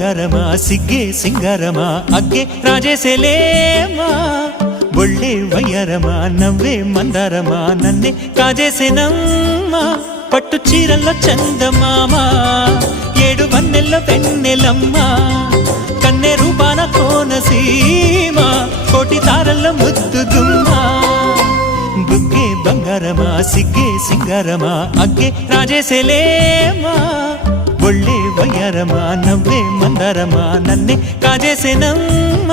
ಬಂಗಾರಮ ಸಿಗ್ಗೆ ಸಿಂಗಾರಮ ಅಗ್ಗೆ ರಾಜೇಸೆಲೇಮಾ ಒಳ್ಳೆ ವಯ್ಯಾರಮ నవ్వే మందారమ నన్నే కాజేసేనమ్మ పట్టు చీరల్లో చందమామ ఏడు వన్నెల్లో వెన్నెలమ్మ కన్నె రూపాన కోనసీమ కోటి తారల్లో ముద్దుగుమ్మ బుగ్గే ಬಂಗಾರಮ సిగ్గే సింగారమ అగ్గే రాజేసెలేమా ఒళ్ళే వయ్యారమ నవ్వే మందారమ నన్నే కాజేసేనమ్మ